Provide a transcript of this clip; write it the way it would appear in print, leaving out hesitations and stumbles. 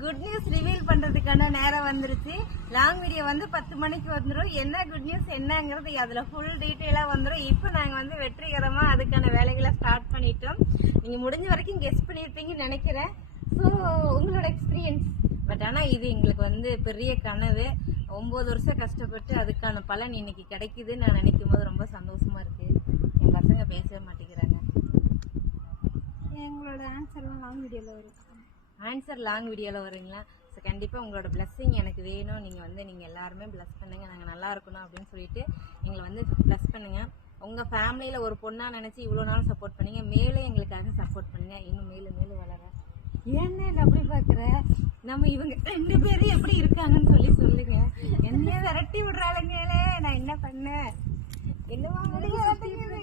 Good news reveal பண்றதுக்கான நேரம் வந்துருச்சு. லாங் வீடியோ வந்து 10 மணிக்கு வந்துடும். என்ன குட் நியூஸ் என்னங்கிறது அதுல ஃபுல் டீட்டெயிலா வந்துடும். இப்போ நாங்க வந்து வெற்றிகரமா அதுக்கான வேலைகளை ஸ்டார்ட் பண்ணிட்டோம். நீங்க முடிஞ்ச வரைக்கும் கெஸ் பண்ணிருப்பீங்கன்னு நினைக்கிறேன். ஸோ உங்களோட எக்ஸ்பீரியன்ஸ் பட் ஆனா இது எங்களுக்கு வந்து பெரிய கனவு. 9 வருஷம் கஷ்டப்பட்டு அதுக்கான பலன் இன்னைக்கு கிடைக்குதுன்னு நான் நினைக்கும் போது ரொம்ப சந்தோஷமா இருக்கு. என் பசங்க பேசவே மாட்டேங்கிறாங்க. எங்களோட ஆன்சர்லாம் லாங் வீடியோவில் வரும். ஆன்சர் லாங் வீடியோவில் வருங்களா? ஸோ கண்டிப்பாக உங்களோட பிளஸ்ஸிங் எனக்கு வேணும். நீங்கள் எல்லாருமே பிளஸ் பண்ணுங்க. நாங்கள் நல்லா இருக்கணும் அப்படின்னு சொல்லிட்டு எங்களை வந்து பிளஸ் பண்ணுங்க. உங்கள் ஃபேமிலியில் ஒரு பொண்ணாக நினச்சி இவ்வளோ நாள் சப்போர்ட் பண்ணீங்க. மேலும் எங்களுக்காக சப்போர்ட் பண்ணுங்க. இன்னும் மேலும் மேலும் வளர. ஏன்னா அப்படி பார்க்குற நம்ம இவங்க 2 பேரும் எப்படி இருக்காங்கன்னு சொல்லுங்க. என்ன விரட்டி விடுறாளுங்களே, நான் என்ன பண்ணேன்? என்னவா முடியாது.